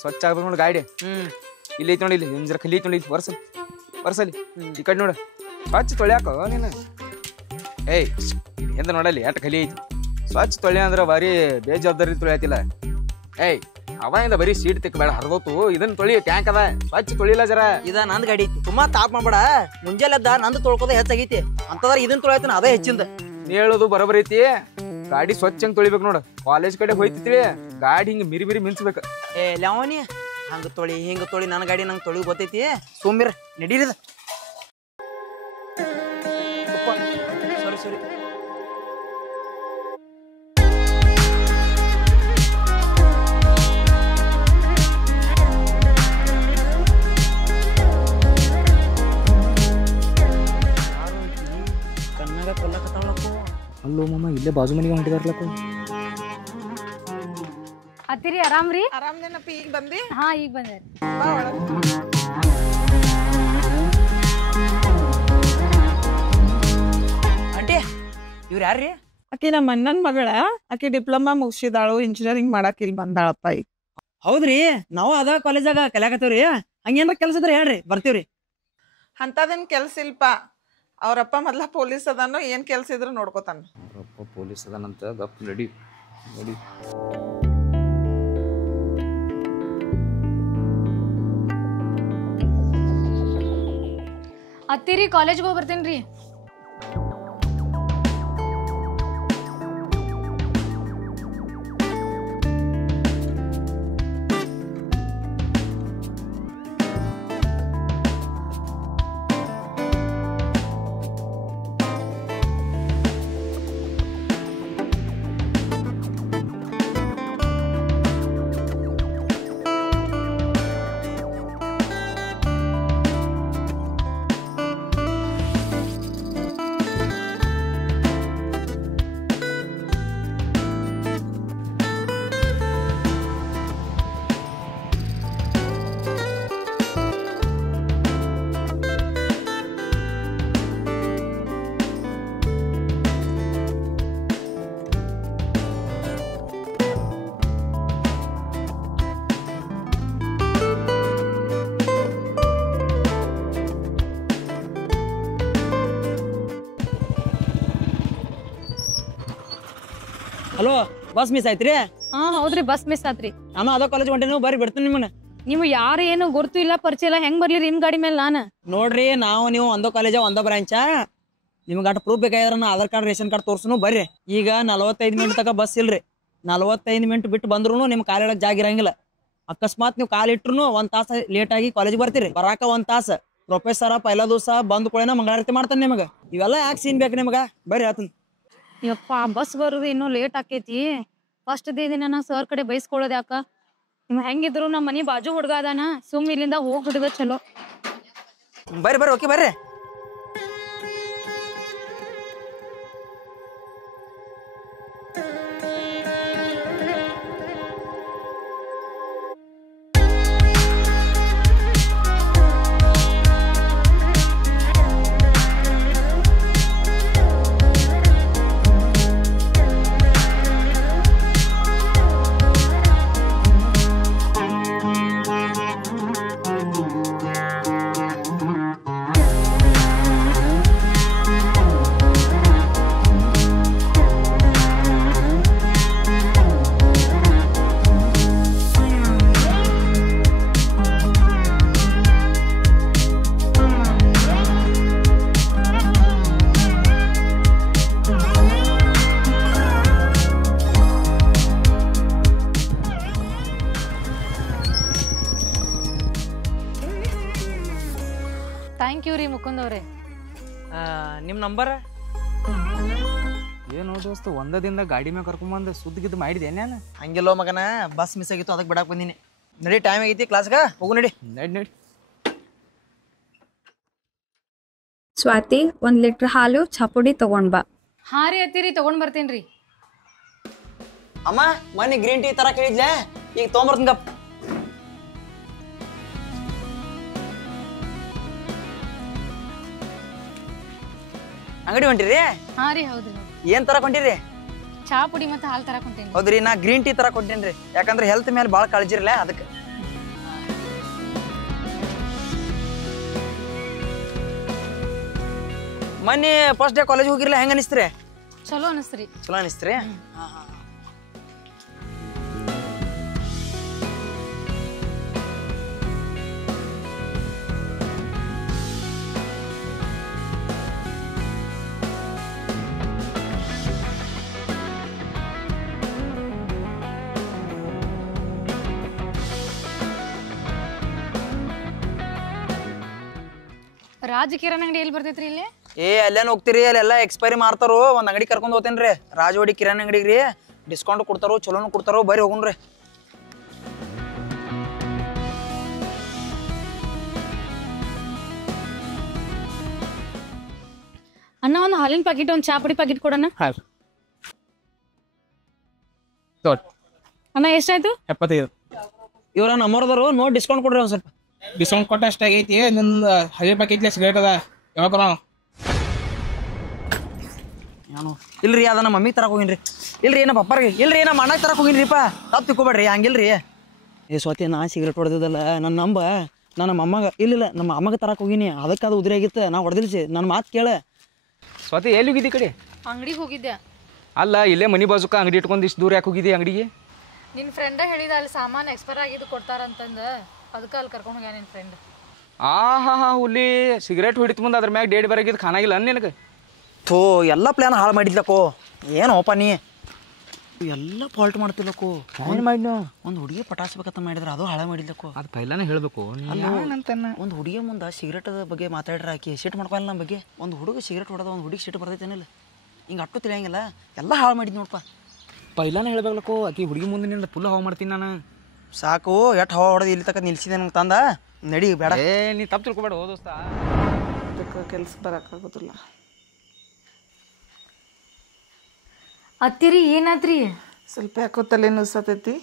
ಸ್ವಚ್ಛ ಆಗ್ಬೇಕು ನೋಡಿ ಗಾಡಿ. ಇಲ್ಲಿ ಐತಿ ನೋಡಿ, ಇಲ್ಲಿ ಜರ ಕಲಿ ಐತಿ ನೋಡಿ, ವರ್ಸಲಿ ಈ ಕಡೆ ನೋಡ, ಸ್ವಚ್ಛ ತೊಳ್ಯಾಕ ನೀನು. ಏಯ್ ಎಂದ ನೋಡಲ್ಲಿ ಎಟ್ ಕಲಿ ಐತಿ, ಸ್ವಚ್ಛ ತೊಳೆ ಅಂದ್ರ ಬಾರಿ ಬೇಜವಾಬ್ದಾರಿ ತೊಳ್ಯಾತಿಲ್ಲ. ಏಯ್ ಅವಾಗಿಂದ ಬರೀ ಸೀಟ್ ತಿಕ್ಕಬೇಡ, ಹರಿದೋತು. ಇದನ್ನ ತೊಳಿ, ಟ್ಯಾಂಕ್ ಅದ, ಸ್ವಚ್ಛ ತೊಳಿಲ್ಲ ಜರ. ಇದ ನಂದ್ ಗಾಡಿ ಐತಿ, ತುಂಬಾ ತಾಪ್ ಮಾಡ್ಬೇಡ. ಮುಂಜಾನೆದ್ದ ನಂದು ತೊಳ್ಕೋದ ಹೆಚ್ಚಾಗೈತಿ ಅಂತಂದ್ರ ಇದನ್ನ ತೊಳೆಯತನ ಅದೇ ಹೆಚ್ಚಿಂದ. ಹೇಳೋದು ಬರೋಬರ್ ಐತಿ. ಗಾಡಿ ಸ್ವಚ್ಛ ಹಂಗ್ ತೊಳಿಬೇಕು ನೋಡ. ಕಾಲೇಜ್ ಕಡೆ ಹೋಯ್ತಿವಿ, ಗಾಡಿ ಹಿಂಗ ಮಿರಿ ಮಿನ್ಸ್ಬೇಕ. ಏ ಲಾವಣಿ, ಹಂಗ ತೊಳಿ ಹಿಂಗ ತೊಳಿ, ನನ್ನ ಗಾಡಿ ನಂಗೆ ತೊಳಿ ಗೊತ್ತೈತಿ. ಸೋಂಬಿರ ನಡೀರಿದ. ಸರಿ ಕಣ್ಣಾಗ ಕೊಲ್ಲಕತ್ತಾಳಕು. ಅಲ್ಲೋ ಮಾಮ, ಇಲ್ಲೇ ಬಾಜು ಮನೆಗೆ ಹೊಂಟಿದಾರ್ಲಕ್ಕ. ಅತ್ತಿರಿ ಆರಾಮ್ರಿ? ಆರಾಮ್ದೇನಪ್ಪ, ಈಗ ಬಂದಿ? ಹಾ ಈಗ ಬಂದೆ. ಬಾ ಒಳಗ. ಆಂಟಿ ಇವ್ರು ಯಾರ್ರಿ? ಆಕಿ ನಮ್ಮ ಅಣ್ಣನ ಮಗಳ. ಆಕಿ ಡಿಪ್ಲೊಮಾ ಮುಗಿಸಿದಾಳು, ಇಂಜಿನಿಯರಿಂಗ್ ಮಾಡಕ್ ಇಲ್ಲಿ ಬಂದಾಳಪ್ಪ ಈಗ. ಹೌದ್ರಿ, ನಾವು ಅದ ಕಾಲೇಜಾಗ ಕಲಿಯಾಕತ್ತೇವ್ರಿ. ಹಂಗೇನ್ರ ಕೆಲಸ ಇದ್ರೆ ಹೇಳ್ರಿ, ಬರ್ತೀವ್ರಿ. ಅಂತದೇನ್ ಕೆಲ್ಸ ಇಲ್ಪ. ಅವ್ರಪ್ಪ ಮೊದ್ಲ ಪೊಲೀಸ್ ಅದಾನು, ಏನ್ ಕೆಲ್ಸ ಇದ್ರು ನೋಡ್ಕೋತಾನ. ಅವ್ರಪ್ಪ ಪೊಲೀಸ್ ಅದಾನಂತ, ಗಪ್ ನಡಿ. ಅತ್ತಿರಿ ಕಾಲೇಜ್ಗೆ ಹೋಗಿ ಬರ್ತೇನ್ರಿ. ಹಲೋ, ಬಸ್ ಮಿಸ್ ಆಯ್ತ್ರಿ? ಹಾ ಹೌದ್ರಿ, ಬಸ್ ಮಿಸ್ ಆತ್ರಿ. ನಾನು ಅದ ಕಾಲೇಜ್ ಹೊಂಟೇನು, ಬರ್ರಿ ಬಿಡ್ತೀನಿ ನಿಮ್ಮನ್ನ. ನೀವು ಯಾರು ಏನು ಗುರ್ತು ಇಲ್ಲ, ಪರಿಚಯ ಇಲ್ಲ, ಹೆಂಗ್ ಬರ್ಲಿ ನಿಮ್ ಗಾಡಿ ಮೇಲೆ ನಾನು? ನೋಡ್ರಿ, ನಾವು ನೀವು ಒಂದೋ ಕಾಲೇಜ ಒಂದೋ ಬ್ರಾಂಚ. ನಿಮ್ಗೆ ಅಟ್ ಪ್ರೂಫ್ ಬೇಕಾದ್ರೆ ಆಧಾರ್ ಕಾರ್ಡ್ ರೇಷನ್ ಕಾರ್ಡ್ ತೋರ್ಸುನು ಬರ್ರಿ. ಈಗ 45 ಮಿನಿಟ್ ತನಕ ಬಸ್ ಇಲ್ರಿ. 45 ಮಿನಿಟ್ ಬಿಟ್ಟು ಬಂದ್ರು ನಿಮ್ ಕಾಲ್ ಇಡಕ್ ಜಾಗ ಇರಂಗಿಲ್ಲ. ಅಕಸ್ಮಾತ್ ನೀವು ಕಾಲ್ ಇಟ್ರು 1 ತಾಸ ಲೇಟ್ ಆಗಿ ಕಾಲೇಜ್ ಬರ್ತೀರಿ. ಬರಾಕ 1 ತಾಸ. ಪ್ರೊಫೆಸರ ಪೈಲಾ ದಿವಸ ಬಂದ್ ಕೊಳೆನ ಮಂಗಳಾರತಿ ಮಾಡ್ತಾನೆ ನಿಮಗ. ಇವೆಲ್ಲ ಯಾಕೆ ಸೀನ್ ಬೇಕು ನಿಮಗ? ಬರ್ರಿ ಆತನ್. ಯಪ್ಪ, ಬಸ್ ಬರೋದು ಇನ್ನೂ ಲೇಟ್ ಆಕೈತಿ. ಫಸ್ಟ್ ದಿನ ನಾ ಸರ್ ಕಡೆ ಬೈಸ್ಕೊಳ್ಳೋದು ಯಾಕ? ನಿಮ್ ಹೆಂಗಿದ್ರು ನಮ್ಮ ಮನಿ ಬಾಜು ಹುಡ್ಗ ಅದಾನ, ಸುಮ್ ಇಲ್ಲಿಂದ ಹೋಗ್ ಹುಡುಗ ಚಲೋ. ಬರ್ರಿ ಓಕೆ ಬರ್ರಿ. ಥ್ಯಾಂಕ್ ಯು ರೀ ಮುಕುಂದವ್ರೆ. ನಿಮ್ ನಂಬರ್ ಏನು ದೋಸ್ತ, ಒಂದ ದಿನದ ಗಾಡಿ ಮ್ಯಾಗ ಕರ್ಕೊಂಬಂದು ಸುದ್ದಿಗಿದ್ದು ಮಾಡಿದೆ ನಾನು. ಹಂಗಿಲ್ಲೋ ಮಗನ, ಬಸ್ ಮಿಸ್ ಆಗಿತ್ತು, ಅದಕ್ಕೆ ಬಿಡಾಕ್ ಬಂದಿನಿ. ನಡಿ, ಟೈಮ್ ಆಗೈತಿ ಕ್ಲಾಸ್ಗ, ಹೋಗು ನಡಿ. ನಡಿ. ಸ್ವಾತಿ, 1 ಲೀಟರ್ ಹಾಲು ಚಾಪುಡಿ ತಗೊಂಡ್ ಬಾ. ಹಾ ರೀ ಅತ್ತಿರಿ, ತಗೊಂಡ್ ಬರ್ತೇನ್ರಿ. ಅಮ್ಮ, ಮೊನ್ನೆ ಗ್ರೀನ್ ಟೀ ತರ ಕೇಳಿದ್ಲೆ, ಈಗ ತೊಗೊಂಬರ್ತೀನಿ ಗಪ್. ಅಂಗಡಿ ಹೊಂಟಿರಿ? ಹಾ ರೀ, ಹೌದ್ರಿ. ಏನ್ ತರ ಹೊಂಟಿರಿ? ಚಾ ಪುಡಿ ಮತ್ತೆ ಹಾಲು ತರಕ್ ಹೊಂಟೇನಿ. ಹೌದ್ರಿ, ನಾ ಗ್ರೀನ್ ಟೀ ತರ ಕೊಟ್ಟೇನ್ರಿ, ಯಾಕಂದ್ರೆ ಹೆಲ್ತ್ ಮೇಲೆ ಭಾಳ ಕಾಳಜಿ ಇರಲ್ಲ ಅದಕ್ಕೆ. ಮೊನ್ನೆ ಫಸ್ಟ್ ಡೇ ಕಾಲೇಜ್ ಹೋಗಿರ್ಲ, ಹೆಂಗ ಅನಿಸ್ತ್ರಿ? ಚಲೋ ಅನಿಸ್ತ್ರಿ. ಚಲೋ ಅನಿಸ್ತ್ರಿ. ರಾಜ್ ಕಿರಾಣಿ ಅಂಗಡಿ ಎಲ್ಲಿ ಬರ್ತೈತ್ರಿ ಇಲ್ಲಿ? ಅಲ್ಲೇನು ಹೋಗ್ತೀರಿ, ಅಲ್ಲೆಲ್ಲ ಎಕ್ಸ್ಪೈರಿ ಮಾರ್ತಾರೋ. ಒಂದ್ ಅಂಗಡಿ ಕರ್ಕೊಂಡ್ ಹೋಗ್ತೇನ್ರಿ, ರಾಜವಾಡಿ ಕಿರಾಣಿ ಅಂಗಡಿಗೆ ರೀ. ಡಿಸ್ಕೌಂಟ್ ಕೊಡ್ತಾರೋ, ಚಲೋನು ಕೊಡ್ತಾರೋ, ಬರ್ರಿ ಹೋಗುಣ್ರಿ. ಅಣ್ಣ ಒಂದು ಹಾಲಿನ ಪ್ಯಾಕೆಟ್ ಒಂದು ಚಾ ಪುಡಿ ಪ್ಯಾಕೆಟ್ ಕೊಡೋಣ. ಅಣ್ಣ ಎಷ್ಟಾಯ್ತು? 75. ಇವ್ರ ನಮ್ಮವ್ರದವರು ನೋಡಿ ಡಿಸ್ಕೌಂಟ್ ಕೊಡ್ರಿ ಒಂದ್ ಸ್ವಲ್ಪ. ಡಿಸ್ಕೌಂಟ್ ಕೊಟ್ಟ ಅಷ್ಟಾಗೈತಿ. ನಿಂದು 10 ಪ್ಯಾಕೆಟ್ಲೆ ಸಿಗರೇಟ್ ಅದ, ಯಾವಾಗ ನಾನು ಇಲ್ರಿ, ಅದ ನಮ್ಮ ಮಮ್ಮಿಗೆ ತರಕ್ ಹೋಗಿನ್ರಿ. ಇಲ್ರಿ, ನಮ್ಮ ಪಪ್ಪರಿಗೆ ಇಲ್ರಿ, ನಮ್ಮ ಅಣ್ಣಗೆ ತರಕ್ ಹೋಗಿನ್ರಿಪ್ಪ. ತಪ್ಪು ತಿಕ್ಕೋಬೇಡ್ರಿ, ಹಂಗಿಲ್ರಿ. ಸ್ವತಿ ನಾ ಸಿಗರೇಟ್ ಹೊಡೆದಿದ್ದಲ್ಲ, ನನ್ನ ನಂಬ. ನಮ್ಮ ಅಮ್ಮಗ ಇಲ್ಲ ನಮ್ಮ ಅಮ್ಮಗೆ ತರಕ್ ಹೋಗಿನಿ, ಅದಕ್ಕೆ ಅದು ಉದುರಾಗಿತ್ತು. ನಾ ಹೊಡೆದಿಲ್ಸಿ, ನನ್ನ ಮಾತು ಕೇಳ. ಸ್ವಾತಿ ಎಲ್ಲಿ ಹೋಗಿದ್ದಿ ಕಡೆ? ಅಂಗಡಿಗೆ ಹೋಗಿದ್ದೆ. ಅಲ್ಲ, ಇಲ್ಲೇ ಮನಿ ಬಾಜುಕ ಅಂಗಡಿ ಇಟ್ಕೊಂಡು ಇಷ್ಟು ದೂರ ಯಾಕೆ ಹೋಗಿದ್ದಿ ಅಂಗಡಿಗೆ? ನಿನ್ನ ಫ್ರೆಂಡ ಹೇಳಿದ ಅಲ್ಲಿ ಸಾಮಾನು ಎಕ್ಸ್ಪೈರ್ ಆಗಿದ್ದು ಕೊಡ್ತಾರಂತಂದ, ಅದಕ್ಕೆ ಅಲ್ಲಿ ಕರ್ಕೊಂಡು ಹೋಗ್ಯ ನಿನ್ನ ಫ್ರೆಂಡ್. ಹುಲಿ ಸಿಗರೇಟ್ ಹೊಡಿತು ಮುಂದೆ ಅದ್ರ ಮ್ಯಾಗ ಡೇಟ್ ಬರಾಗಿದ್ದು ಖಾನಾಗಿಲ್ಲ ನಿನಗೆ? ಥೋ, ಎಲ್ಲ ಪ್ಲ್ಯಾನ್ ಹಾಳು ಮಾಡಿದ್ಲಕ್ಕೋ. ಏನೋಪ ನೀ ಎಲ್ಲ ಫಾಲ್ಟ್ ಮಾಡ್ತಿಲ್ಲಕ್ಕೋ. ಏನು ಮಾಡಿನ? ಒಂದು ಹುಡುಗಿ ಪಟಾಯಿಸ್ಬೇಕಂತ ಮಾಡಿದ್ರೆ ಅದು ಹಾಳು ಮಾಡಿದ್ಲಕ್ಕೋ. ಅದು ಪೈಲಾನೇ ಹೇಳಬೇಕು. ಒಂದು ಹುಡುಗಿ ಮುಂದೆ ಸಿಗರೇಟ್ ಬಗ್ಗೆ ಮಾತಾಡ್ರ ಆಕಿ ಸಿಟ್ಟು ಮಾಡ್ಕೊಳ್ಳ ನಮ್ಮ ಬಗ್ಗೆ. ಒಂದು ಹುಡುಗ ಸಿಗರೇಟ್ ಹೊಡೆದ ಒಂದು ಹುಡುಗಿ ಸಿಟ್ಟು ಬರ್ತೈತೇನಿಲ್ಲ, ಹಿಂಗೆ ಅಟ್ಟು ತಿಳಿಯಂಗಿಲ್ಲ. ಎಲ್ಲ ಹಾಳು ಮಾಡಿದ್ ನೋಡಪ್ಪ. ಪೈಲಾನೇ ಹೇಳ್ಬೇಕಲ್ಲಕ್ಕೋ, ಆಕಿ ಹುಡುಗಿ ಮುಂದೆ ನಿಂದ ಫುಲ್ ಹಾವು ಮಾಡ್ತೀನಿ ನಾನು. ಸಾಕು, ಎಷ್ಟು ಹವಾ ಹೊಡೆದು ಇಲ್ಲಿ ತಕ್ಕ ನಿಲ್ಸಿದೆ ನಂಗೆ ತಂದ. ನಡಿ ಬೇಡ. ನೀ ತಪ್ಪು ತಿಳ್ಕೊಬೇಡ ದೋಸ್ತ. ಅದಕ್ಕೆ ಕೆಲ್ಸಕ್ಕೆ ಬರೋಕ್ಕಾಗೋದಿಲ್ಲ. ಅತ್ತಿರಿ ಏನಾತ್ರಿ? ಸ್ವಲ್ಪ ಯಾಕೋ ತಲೆ ನುಸತೈತಿ.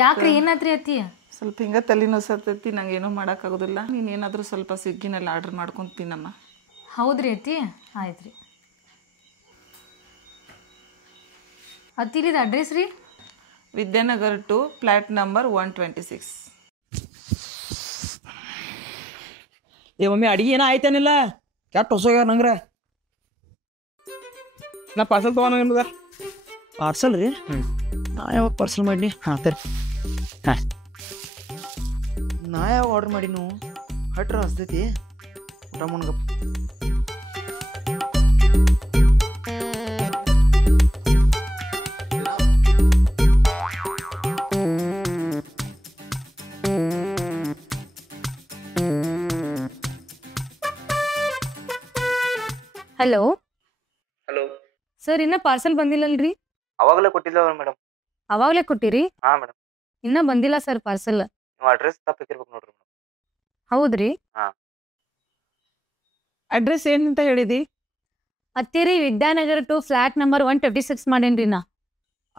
ಯಾಕ್ರಿ ಏನಾತ್ರಿ ಅತ್ತಿ? ಸ್ವಲ್ಪ ಹಿಂಗೆ ತಲೆ ನುಸತೈತಿ, ನಂಗೆ ಏನೂ ಮಾಡೋಕ್ಕಾಗೋದಿಲ್ಲ. ನೀನೇನಾದರೂ ಸ್ವಲ್ಪ ಸ್ವಿಗ್ಗಿನಲ್ಲಿ ಆರ್ಡ್ರ್ ಮಾಡ್ಕೊತೀನಮ್ಮ. ಹೌದ್ರಿ ಅತ್ತಿ, ಆಯ್ತು ರೀ. ಅತ್ತಿರಿದ ಅಡ್ರೆಸ್ ರೀ? Vidyanagar two flat number 126. ಏ ಮಮ್ಮಿ, ಅಡಿಗೆ ಏನೋ ಆಯ್ತೇನಿಲ್ಲ? ಕೆಟ್ಟ ಹೊಸೋಗ್ಯಾರ ನಂಗ್ರೆ. ನಾ ಪಾರ್ಸಲ್ ತೊಗೊಂಡ. ಪಾರ್ಸಲ್ ರೀ? ನಾ ಯಾವಾಗ ಪಾರ್ಸಲ್ ಮಾಡಿ? ಹಾಂ ಸರಿ. ಹಾಂ, ನಾ ಯಾವಾಗ ಆರ್ಡ್ರ್ ಮಾಡಿ? ನೀವು ಹಟ್ರ ಹಸ್ತೈತಿ ಊಟ ಮುನ್ಗಪ್ಪ. ಹಲೋ ಹಲೋ ಸರ್, ಇನ್ನ ಪಾರ್ಸಲ್ ಬಂದಿಲ್ಲಲ್ರಿ? ಅವಾಗಲೇ ಕೊಟ್ಟಿಲ್ಲ ಮೇಡಮ್. ಅವಾಗ್ಲೇ ಕೊಟ್ಟಿರಿ? ಹಾಂ ಮೇಡಮ್. ಇನ್ನ ಬಂದಿಲ್ಲ ಸರ್ ಪಾರ್ಸಲ್. ನೀವು ಅಡ್ರೆಸ್ ತಪ್ಪಿರ್ಬೇಕು ನೋಡ್ರಿ. ಹೌದ್ರಿ? ಹಾಂ. ಅಡ್ರೆಸ್ ಏನಂತ ಹೇಳಿದಿ? ಅತ್ತಿರಿ ವಿದ್ಯಾನಗರ್ ಟು ಫ್ಲ್ಯಾಟ್ ನಂಬರ್ 126 ಮಾಡೇನ್ರಿ ನಾ.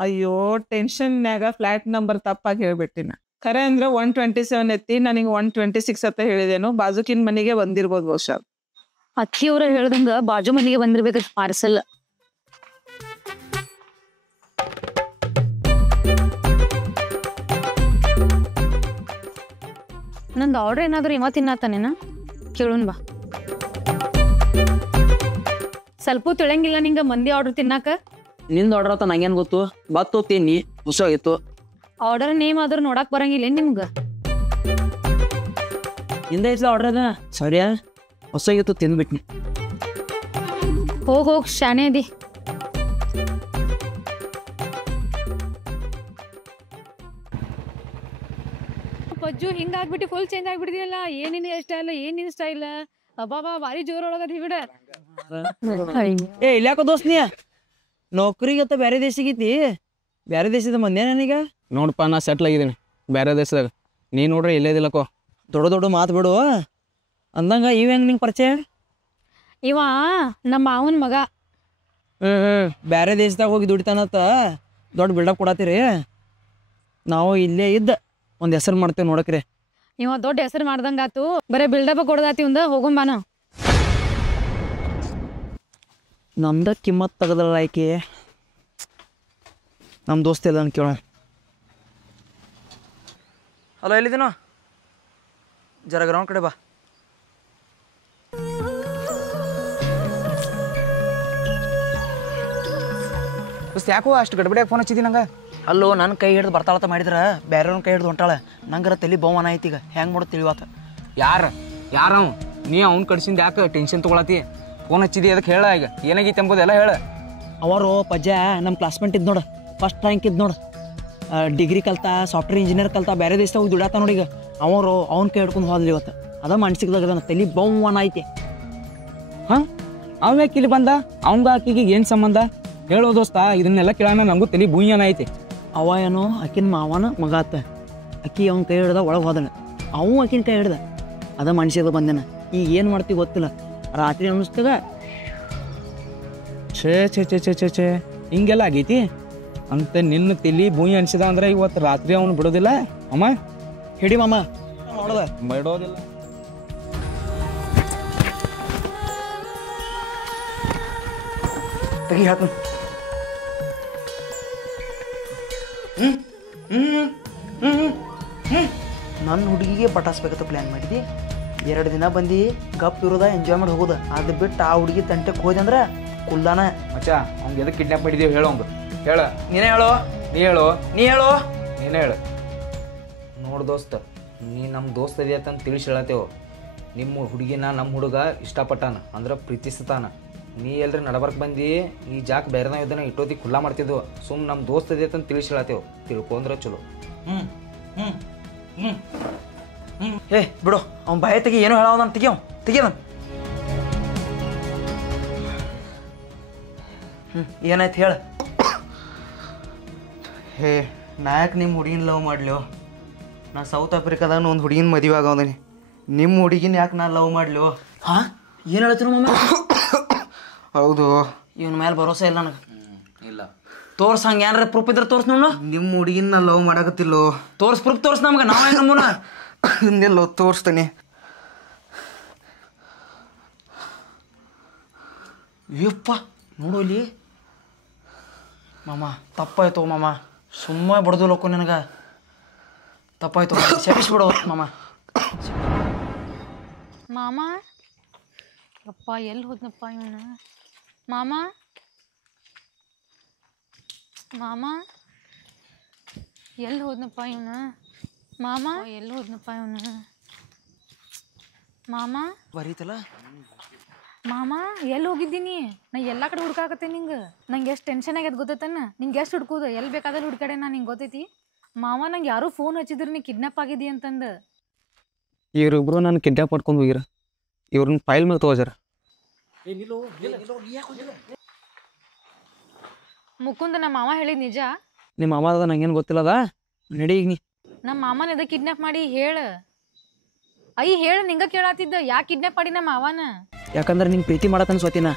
ಅಯ್ಯೋ, ಟೆನ್ಷನ್ಯಾಗ ಫ್ಲ್ಯಾಟ್ ನಂಬರ್ ತಪ್ಪಾಗಿ ಹೇಳ್ಬಿಟ್ಟಿನ. ಖರೆ ಅಂದ್ರೆ 127 ಎತ್ತಿ ನನಗೆ 126 ಅಂತ ಹೇಳಿದೇನು. ಬಾಜುಕಿನ ಮನೆಗೆ ಬಂದಿರ್ಬೋದು ಬಹುಶಃ. ಅತ್ತಿಯವ್ರ ಹೇಳ್ದಂಗ ಬಾಜು ಮನೆಗೆ ಬಂದಿರ್ಬೇಕ ಪಾರ್ಸಲ್. ನಂದು ಆರ್ಡರ್ ಏನಾದ್ರು ಇವ ತಿನ್ನತಾನೇನ ಕೇಳೋಣ ಬಾ. ಸ್ವಲ್ಪ ತಿಳಂಗಿಲ್ಲ ನಿಂಗ ಮಂದಿ ಆರ್ಡರ್ ತಿನ್ನಾಕ? ನಿಂದು ಆರ್ಡರ್ ಆತ ನಂಗೇನು ಗೊತ್ತು? ಬತ್ತು ತಿನ್ನಿ ಹುಸ ಆಗಿತ್ತು. ಆರ್ಡರ್ ನೇಮ್ ಆದ್ರೂ ನೋಡಕ್ ಬರಂಗಿಲ್ಲ ನಿಮ್ಗ? ಹಿಂದೆ ಐತ್ಲ ಆರ್ಡರ್ ಅದ. ಸರಿಯಾ, ಹೊಸ ಆಗಿತ್ತು ತಿಂದ್ಬಿಟ್ನಿ. ಹೋಗ್ ಶಾನೆ ಅದಿ. ಪಜ್ಜು ಹಿಂಗಾಗ್ಬಿಟ್ಟು ಫುಲ್ ಚೇಂಜ್ ಆಗ್ಬಿಟ್ಟಿದೆಯಲ್ಲ. ಏನಿನ ಇಷ್ಟ ಇಲ್ಲ, ಏನಿನ ಇಷ್ಟ ಇಲ್ಲ. ಅಬ್ಬಾ ಭಾರಿ ಜೋರೊಳಗದಿ ಬಿಡ. ಏ ಇಲ್ಯಾಕೋ ದೋಸ್ತ್ ನೀ ನೌಕರಿಗತ್ತ ಬೇರೆ ದೇಶಗಿತ್ತಿ? ಬೇರೆ ದೇಶದ ಮಂದಿ ನನಗ ನೋಡಪ್ಪ, ನಾ ಸೆಟ್ಲ್ ಆಗಿದ್ದೀನಿ ಬೇರೆ ದೇಶದಾಗ. ನೀ ನೋಡ್ರಿ ಇಲ್ಲೇದಿಲ್ಲಕೋ. ದೊಡ್ಡ ದೊಡ್ಡ ಮಾತು ಬಿಡು ಅಂದಂಗ. ಇವ ಹೆಂಗ್ ನಿಂಗೆ ಪರಿಚಯ? ಇವ ನಮ್ಮ ಮಾವನ ಮಗ. ಬೇರೆ ದೇಶದಾಗ ಹೋಗಿ ದುಡಿತಾನತ್ತ ದೊಡ್ಡ ಬಿಲ್ಡಪ್ ಕೊಡತ್ತೀರಿ. ನಾವು ಇಲ್ಲೇ ಇದ್ದ ಒಂದು ಹೆಸರು ಮಾಡ್ತೇವೆ ನೋಡಕ್ರಿ. ಇವ ದೊಡ್ಡ ಹೆಸರು ಮಾಡ್ದಂಗಾತು. ಬರೇ ಬಿಲ್ಡಪ್ ಕೊಡದಾತಿ ಒಂದ. ಹೋಗುಂಬಾನ. ನಮ್ದ ಕಿಮ್ಮತ್ ತಗದಲ್ಲ ಆಯ್ಕೆ. ನಮ್ಮ ದೋಸ್ತ ಎಲ್ಲ ಕೇಳೋಣ. ಹಲೋ, ಎಲ್ಲಿದ್ದೀನೋ? ಜರ ಗ್ರೌಂಡ್ ಕಡೆ ಬಾ. ಯಾಕೋ ಅಷ್ಟು ಗಡ್ಬಡಿಯಾಗಿ ಫೋನ್ ಹಚ್ಚಿದಿ ನಂಗೆ? ಅಲ್ಲೋ, ನನ್ನ ಕೈ ಹಿಡ್ದು ಬರ್ತಾಳತ್ತ ಮಾಡಿದ್ರೆ ಬೇರೆಯವ್ನ ಕೈ ಹಿಡ್ದು ಹೊಂಟಾಳೆ. ನಂಗರ ತಲೆ ಬಹುಮಾನ ಐತಿ. ಈಗ ಹೆಂಗೆ ಮಾಡೋದು ತಿಳಿವಾತ. ಯಾರವ್? ನೀ ಅವ್ನು ಕಡ್ಸಿಂದ ಯಾಕೆ ಟೆನ್ಷನ್ ತೊಗೊಳತಿ? ಫೋನ್ ಹಚ್ಚಿದಿ ಅದಕ್ಕೆ ಹೇಳ. ಈಗ ಏನಾಗೈತೆ ಎಂಬುದೆಲ್ಲ ಹೇಳ. ಅವರು ಪಜ್ಜ ನಮ್ಮ ಕ್ಲಾಸ್ಮೇಟ್ ಇದ್ದು ನೋಡು, ಫಸ್ಟ್ ರ್ಯಾಂಕ್ ಇದ್ದು ನೋಡು. ಡಿಗ್ರಿ ಕಲ್ತ, ಸಾಫ್ಟ್ವೇರ್ ಇಂಜಿನಿಯರ್ ಕಲ್ತ, ಬೇರೆ ದೇಶದಾಗ ದುಡ್ಯಾತ ನೋಡಿ. ಈಗ ಅವ್ನ ಕೈ ಹಿಡ್ಕೊಂಡು ಹೋದ್ಲಿ ಇವತ್ತು. ಅದ ಮನ್ಸಿಗ್ದಾಗ ಅದನ್ನ ತಲೆ ಬಹುಮಾನ ಐತಿ. ಹಾಂ, ಅವ ಯಾಕೆ ಇಲ್ಲಿ ಬಂದ? ಅವಂಗ ಆಕಿಗೆ ಏನು ಸಂಬಂಧ ಹೇಳೋ ದೋಸ್ತ? ಇದನ್ನೆಲ್ಲ ಕೇಳೋಣ, ನಂಗೂ ತಲೆ ಭೂಯ್ಯನ ಐತಿ. ಅವ ಏನೋ ಆಕಿನ ಮಾವನ ಮಗ ಆತ. ಅಕ್ಕಿ ಅವ್ನ ಕೈ ಹಿಡ್ದ ಒಳಗೆ ಹೋದಣ. ಅವು ಆಕಿನ ಕೈ ಹಿಡ್ದ. ಅದ ಮನ್ಸಿಗೆ ಬಂದೇನ. ಈಗ ಏನು ಮಾಡ್ತೀವಿ ಗೊತ್ತಿಲ್ಲ. ರಾತ್ರಿ ಅನ್ನಿಸ್ತಾಗ ಛೇ ಹಿಂಗೆಲ್ಲ ಆಗೈತಿ ಅಂತ ನಿನ್ನ ತಲಿ ಭೂಮಿ ಅನ್ಸಿದ ಅಂದ್ರೆ ಇವತ್ತು ರಾತ್ರಿ ಅವನು ಬಿಡೋದಿಲ್ಲ. ಅಮ್ಮ ಹಿಡಿ ಮಾಮ, ನೋಡದ ಬಿಡೋದಿಲ್ಲ. ತೆಗಿ ಹಾಕು. ನನ್ನ ಹುಡುಗಿಗೆ ಪಟಾಸ್ಬೇಕಂತ ಪ್ಲ್ಯಾನ್ ಮಾಡಿದಿ. 2 ದಿನ ಬಂದು ಗಪ್ ಇರೋದ ಎಂಜಾಯ್ ಮಾಡಿ ಹೋಗೋದ. ಅದು ಬಿಟ್ಟು ಆ ಹುಡುಗಿ ತಂಟೆಗೆ ಹೋದೆ ಅಂದ್ರೆ ಕುಲ್ದಾನ. ಮಚ್ಚ, ಅವ್ಗೆ ಎದಕ್ಕೆ ಕಿಡ್ನಾಪ್ ಮಾಡಿದೀವಿ ಹೇಳು. ಅವ್ಗೆ ಹೇಳ. ನೀನೇ ಹೇಳೋ. ನೀ ಹೇಳು. ನೀನೇ ಹೇಳು. ನೋಡು ದೋಸ್ತ, ನೀ ನಮ್ಮ ದೋಸ್ತ ಅಂತ ತಿಳಿಸಿ ಹೇಳತ್ತೇವು. ನಿಮ್ಮ ಹುಡುಗಿನ ನಮ್ಮ ಹುಡುಗ ಇಷ್ಟಪಟ್ಟಾನ ಅಂದ್ರೆ ಪ್ರೀತಿಸ್ತಾನ. ನೀ ಎಲ್ರಿ ನಡಬರ್ಕ್ ಬಂದು ಈ ಜಾಕ್ ಬೇರೆನ ಇದನ್ನ ಇಟ್ಟೋತಿ ಖುಲ್ಲಾ ಮಾಡ್ತಿದ್ವು. ಸುಮ್ ನಮ್ಮ ದೋಸ್ತ ಅಂತ ತಿಳಿಸಿ ಹೇಳತ್ತೇವು. ತಿಳ್ಕೊಂಡ್ರೆ ಚಲೋ. ಏ ಬಿಡು, ಅವ್ನ ಭಯ ತೆಗಿ. ಏನೋ ಹೇಳೋದ ತೆಗಿಯವ. ಏನಾಯ್ತು ಹೇಳ. ಹೇ, ನಾಯಕ್ ನಿಮ್ಮ ಹುಡುಗಿನ ಲವ್ ಮಾಡ್ಲಿೋ? ನಾ ಸೌತ್ ಆಫ್ರಿಕಾದಾಗ ಒಂದು ಹುಡುಗಿನ ಮದುವೆ ಆಗವದನಿ. ನಿಮ್ಮ ಹುಡುಗಿನ ಯಾಕೆ ನಾ ಲವ್ ಮಾಡ್ಲಿೋ? ಹಾಂ, ಏನು ಹೇಳ್ತೀನಿ ಮಮ್ಮ? ಹೌದು. ಇವನ ಮೇಲೆ ಭರೋಸೆ ಇಲ್ಲ ನನಗೆ. ಇಲ್ಲ ತೋರ್ಸ್, ಹಂಗೆ ಏನಾರ ಪ್ರೂಫ್ ಇದ್ರೆ ತೋರ್ಸ್. ನೋಡು, ನಿಮ್ಮ ಹುಡುಗಿನ ನಾ ಲವ್ ಮಾಡಕತ್ತಿಲ್ಲೋ. ತೋರ್ಸ್, ಪ್ರೂಫ್ ತೋರ್ಸ್ ನಮ್ಗೆ. ನಾವು ಹೆಂಗೆ ನಮ್ಮನ ನಿಲ್ಲೋ, ತೋರಿಸ್ತೀನಿ. ಯಪ್ಪ, ನೋಡು ಇಲ್ಲಿ. ಮಾಮ ತಪ್ಪಾಯ್ತು ಮಾಮ. ಸುಮ್ಮನೆ ಬಡ್ದು ನಿನಗೆ ತಪ್ಪಾಯ್ತು. ಶಪಿಸ್ಬಿಡು ಮಾಮ. ಮಾಮ ಯಪ್ಪ, ಎಲ್ಲಿ ಹೋದ್ನಪ್ಪ ಇವನ? ಮಾಮ ಎಲ್ಲಿ ಹೋದ್ನಪ್ಪ ಇವನ? ಎಲ್ಲಿ ಹೋದ್ನಪ್ಪ ಇವನ? ಬರೀತಲ್ಲ ಮಾಮ, ಎಲ್ಲಿ ಹೋಗಿದ್ದೀನಿ? ನಾ ಎಲ್ಲ ಕಡೆ ಹುಡ್ಕಾಕತ್ತೆ ನಿಂಗೆ. ನಂಗೆ ಎಷ್ಟು ಟೆನ್ಷನ್ ಆಗ್ಯದ ಗೊತ್ತೈತನ? ನಿಂಗೆ ಎಷ್ಟು ಹುಡ್ಕೋದು? ಎಲ್ಲಿ ಬೇಕಾದಲ್ಲಿ ಹುಡ್ಕಾಡೆ ನಾ. ನಿಂಗೆ ಗೊತ್ತೈತಿ ಮಾಮ, ನಂಗೆ ಯಾರೂ ಫೋನ್ ಹಚ್ಚಿದ್ರು ನೀ ಕಿಡ್ನಾಪ್ ಆಗಿದ್ದಿ ಅಂತಂದು. ಇವರಿಬ್ರು ನಾನು ಕಿಡ್ನಾಪ್ ಮಾಡ್ಕೊಂಡು ಹೋಗಿರ. ಇವ್ರನ್ನ ಫೈಲ್ ಮೇಲೆ ತಗೋಜಾರ. ಮುಕುಂದ, ನಮ್ಮ ಮಾಮ ಹೇಳಿದ್ ನಿಜ? ನಿಮ್ಮ ಮಾಮ ಅದ, ನಂಗೇನು ಗೊತ್ತಿಲ್ಲದ. ನಡಿ ಈಗ ನೀ. ನಮ್ಮ ಮಾಮನ ಎದ ಕಿಡ್ನಾಪ್ ಮಾಡಿ ಹೇಳ. ಹೇಳ, ನಿಂಗ ಕೇಳಾತಿದ್ದ ಯಾಕೆ ಕಿಡ್ನಾಪ್ ಮಾಡಿ ನಮ್ಮ ಮಾವನ? ಯಾಕಂದ್ರೆ ನಿಂಗೆ ಪ್ರೀತಿ ಮಾಡತ್ತನ ಸ್ವತಿನ.